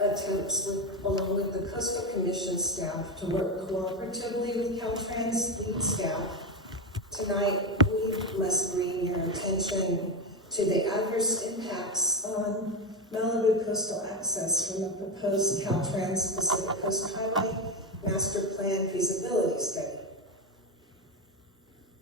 attempts along with the Coastal Commission staff to work cooperatively with CalTrans lead staff. Tonight, we must bring your attention to the adverse impacts on Malibu coastal access from the proposed CalTrans Pacific Coast Highway Master Plan Feasibility Study.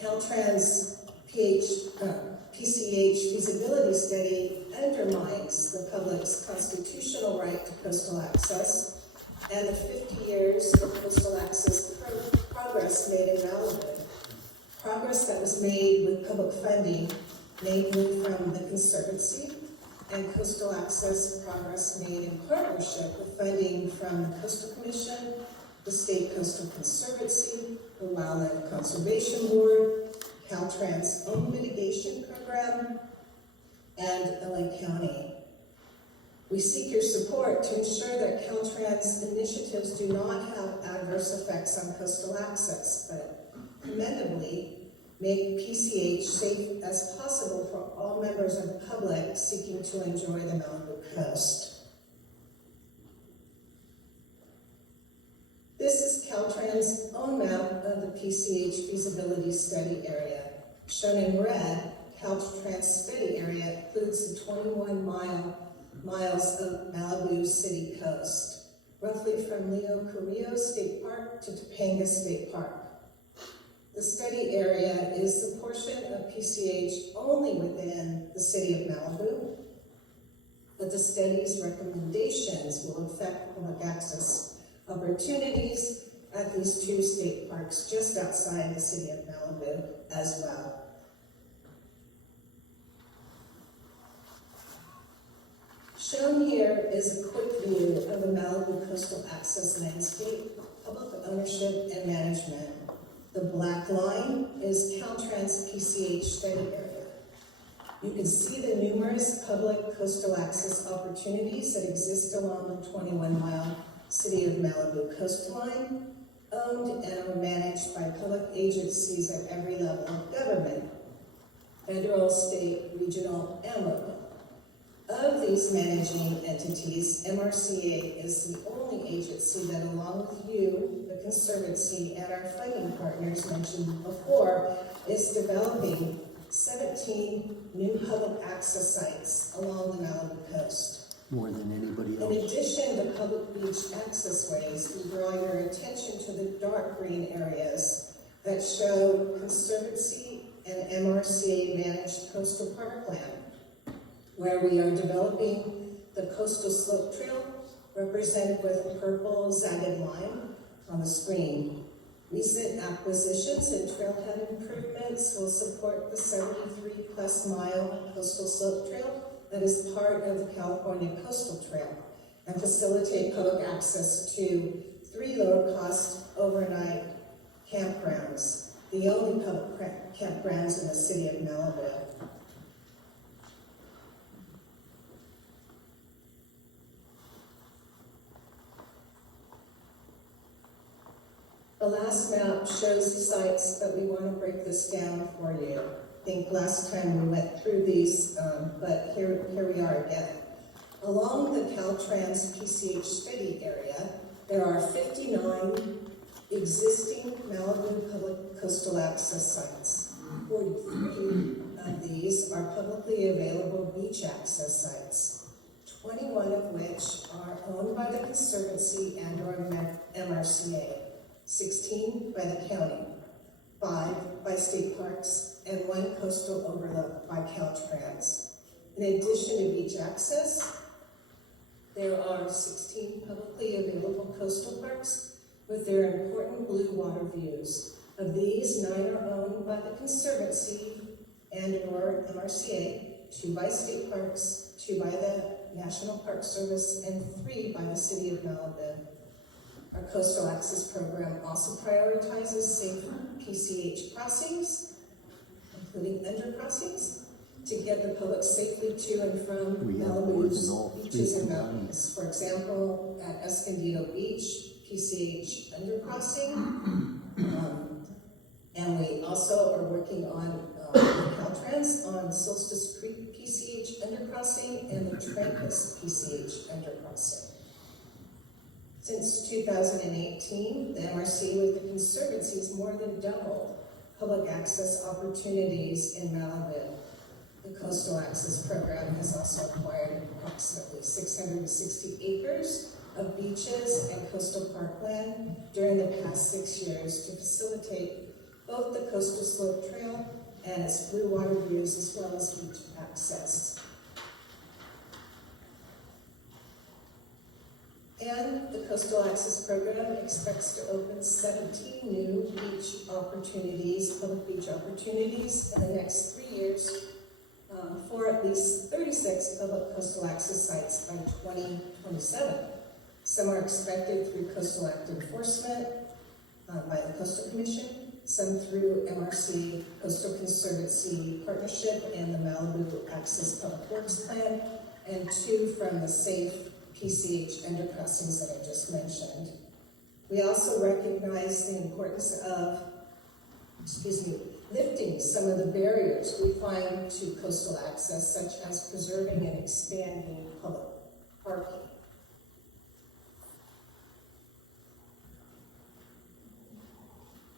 CalTrans PCH feasibility study undermines the public's constitutional right to coastal access and the 50 years of coastal access progress made in Malibu. Progress that was made with public funding, namely from the Conservancy, and coastal access progress made in partnership with funding from the Coastal Commission, the State Coastal Conservancy, the Wildlife Conservation Board, CalTrans' own mitigation program, and LA County. We seek your support to ensure that CalTrans initiatives do not have adverse effects on coastal access, but commendably make PCH safe as possible for all members of the public seeking to enjoy the Malibu coast. This is CalTrans' own map of the PCH feasibility study area. Shown in red, CalTrans study area includes the 21 miles of Malibu city coast, roughly from Leo Carrillo State Park to Topanga State Park. The study area is the portion of PCH only within the city of Malibu, but the study's recommendations will affect public access opportunities at these two state parks just outside the city of Malibu as well. Shown here is a quick view of the Malibu coastal access landscape, public ownership and management. The black line is CalTrans PCH study area. You can see the numerous public coastal access opportunities that exist along the 21-mile City of Malibu coastline, owned and are managed by public agencies at every level of government, federal, state, regional, and local. Of these managing entities, MRCA is the only agency that, along with you, the Conservancy, and our funding partners mentioned before, is developing 17 new public access sites along the Malibu coast. More than anybody else. In addition to public beach accessways, we draw your attention to the dark green areas that show Conservancy and MRCA managed coastal parkland, where we are developing the coastal slope trail, represented with a purple zagged line on the screen. Recent acquisitions and trailhead improvements will support the 73-plus mile coastal slope trail that is part of the California Coastal Trail and facilitate public access to 3 low-cost overnight campgrounds, the only public campgrounds in the city of Malibu. The last map shows the sites, but we want to break this down for you. I think last time we went through these, but here we are again. Along the CalTrans PCH study area, there are 59 existing Malibu public coastal access sites. 43 of these are publicly available beach access sites, 21 of which are owned by the Conservancy and or MRCA, 16 by the county, 5 by state parks, and 1 coastal overlook by CalTrans. In addition to beach access, there are 16 publicly available coastal parks with their important blue water views. Of these, 9 are owned by the Conservancy and or MRCA, 2 by state parks, 2 by the National Park Service, and 3 by the City of Malibu. Our coastal access program also prioritizes safe PCH crossings, including undercrossings, to get the public safely to and from Malibu's beaches and mountains. For example, at Escondido Beach, PCH undercrossing, and we also are working on CalTrans on Solstice Creek PCH undercrossing and the Trancas PCH undercrossing. Since 2018, the MRC with the Conservancy has more than doubled public access opportunities in Malibu. The Coastal Access Program has also acquired approximately 660 acres of beaches and coastal parkland during the past 6 years to facilitate both the Coastal Slope Trail and its blue water views as well as beach access. And the Coastal Access Program expects to open 17 new beach opportunities, public beach opportunities in the next 3 years for at least 36 public coastal access sites by 2027. Some are expected through Coastal Act enforcement by the Coastal Commission, some through MRC Coastal Conservancy Partnership and the Malibu Access Public Works Plan, and 2 from the Safe PCH undercrossings that I just mentioned. We also recognize the importance of, lifting some of the barriers we find to coastal access, such as preserving and expanding public parking.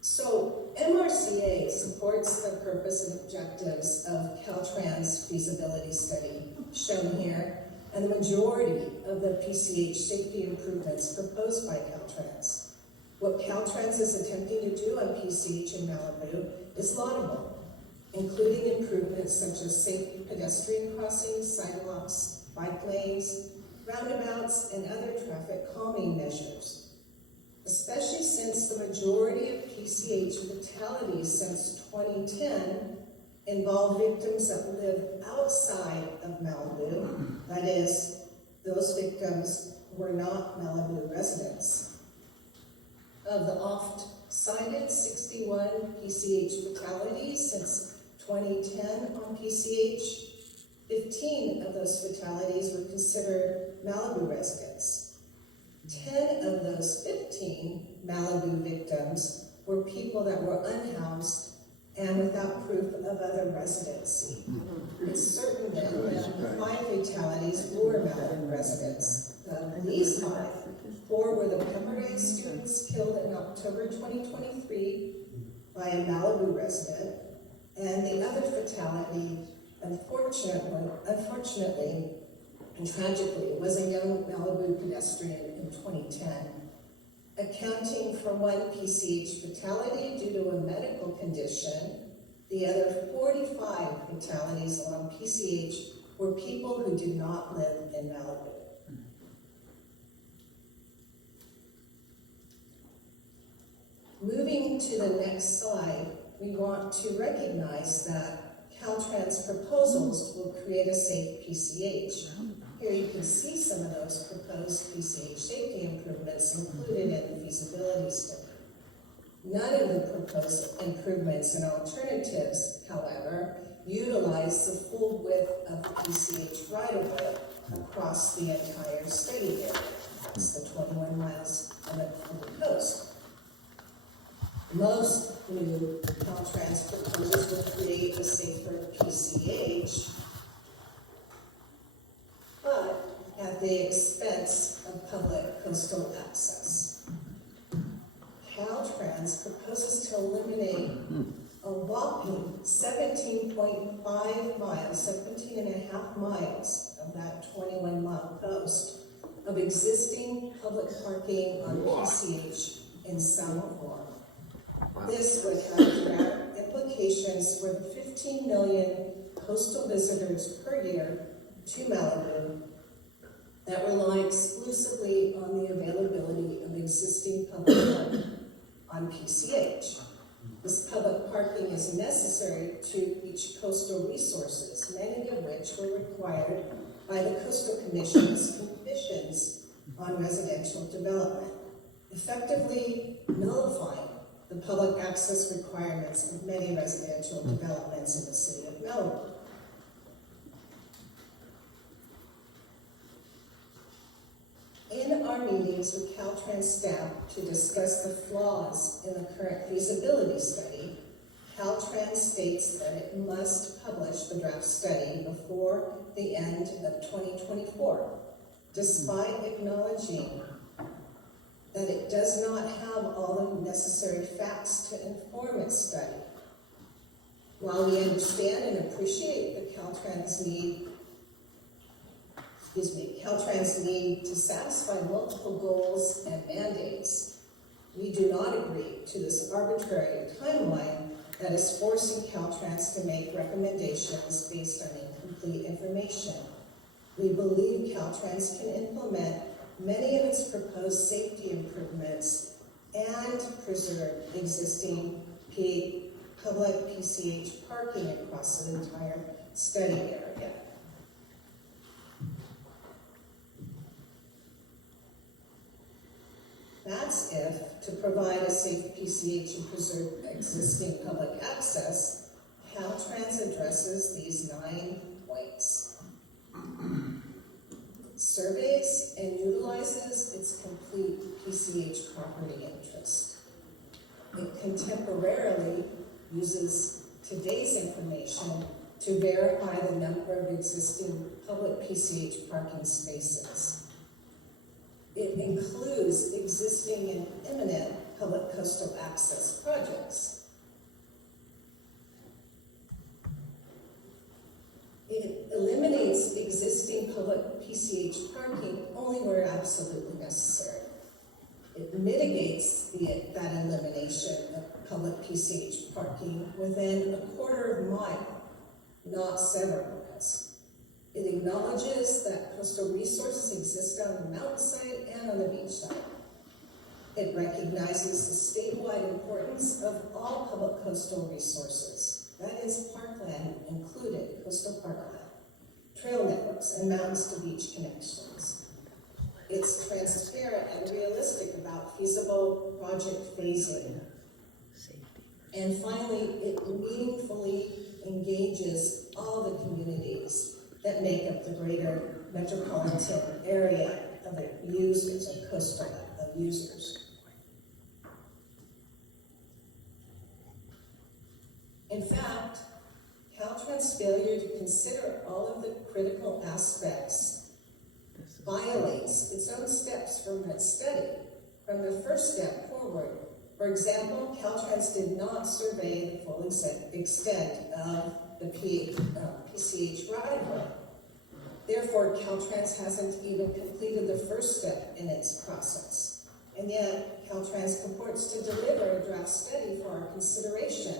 So MRCA supports the purpose and objectives of CalTrans feasibility study shown here, and the majority of the PCH safety improvements proposed by CalTrans. What CalTrans is attempting to do on PCH in Malibu is laudable, including improvements such as safe pedestrian crossings, sidewalks, bike lanes, roundabouts, and other traffic calming measures. Especially since the majority of PCH fatalities since 2010 involve victims that live outside of Malibu, that is, those victims were not Malibu residents. Of the oft-cited 61 PCH fatalities since 2010 on PCH, 15 of those fatalities were considered Malibu residents. 10 of those 15 Malibu victims were people that were unhoused and without proof of other residency. It's certain then that 5 fatalities were Malibu residents. Of these 5, 4 were the Pepperdine students killed in October 2023 by a Malibu resident, and the other fatality, unfortunately and tragically, was a young Malibu pedestrian in 2010. Accounting for 1 PCH fatality due to a medical condition, the other 45 fatalities along PCH were people who did not live in Malibu. Moving to the next slide, we want to recognize that CalTrans proposals will create a safe PCH. Here you can see some of those proposed PCH safety improvements included in the feasibility study. None of the proposed improvements and alternatives, however, utilize the full width of the PCH right-of-way across the entire study area. That's the 21 miles of the coast. Most new CalTrans proposals will create a safer PCH, but at the expense of public coastal access. CalTrans proposes to eliminate a whopping 17.5 miles, 17 and a half miles of that 21-mile coast of existing public parking on PCH in some form. This would have direct implications for the 15 million coastal visitors per year to Malibu that rely exclusively on the availability of existing public parking on PCH. This public parking is necessary to reach coastal resources, many of which were required by the Coastal Commission's conditions on residential development, effectively nullifying the public access requirements of many residential developments in the city of Malibu. In our meetings with CalTrans staff to discuss the flaws in the current feasibility study, CalTrans states that it must publish the draft study before the end of 2024, despite acknowledging that it does not have all the necessary facts to inform its study. While we understand and appreciate the Caltrans need to satisfy multiple goals and mandates, we do not agree to this arbitrary timeline that is forcing Caltrans to make recommendations based on incomplete information. We believe Caltrans can implement many of its proposed safety improvements and preserve existing public PCH parking across the entire study area. That's if, to provide a safe PCH and preserve existing public access, Caltrans addresses these 9 points. Surveys and utilizes its complete PCH property interest. It contemporarily uses today's information to verify the number of existing public PCH parking spaces. It includes existing and imminent public coastal access projects. It eliminates existing public PCH parking only where absolutely necessary. It mitigates that elimination of public PCH parking within a quarter mile, not several miles. It acknowledges that coastal resources exist on the mountainside and on the beach side. It recognizes the statewide importance of all public coastal resources, that is parkland included, coastal parkland, trail networks, and mountains to beach connections. It's transparent and realistic about feasible project phasing. And finally, it meaningfully engages all the communities that make up the greater metropolitan area of the users, of coastal users. In fact, Caltrans' failure to consider all of the critical aspects violates its own steps from its study, from the first step forward. For example, Caltrans did not survey the full extent of the PCH right-of-way. Therefore, Caltrans hasn't even completed the first step in its process. And yet, Caltrans purports to deliver a draft study for our consideration,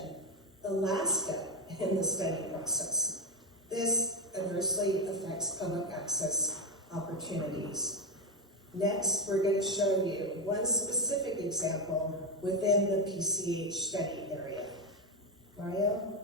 the last step in the study process. This adversely affects public access opportunities. Next, we're going to show you one specific example within the PCH study area. Mario?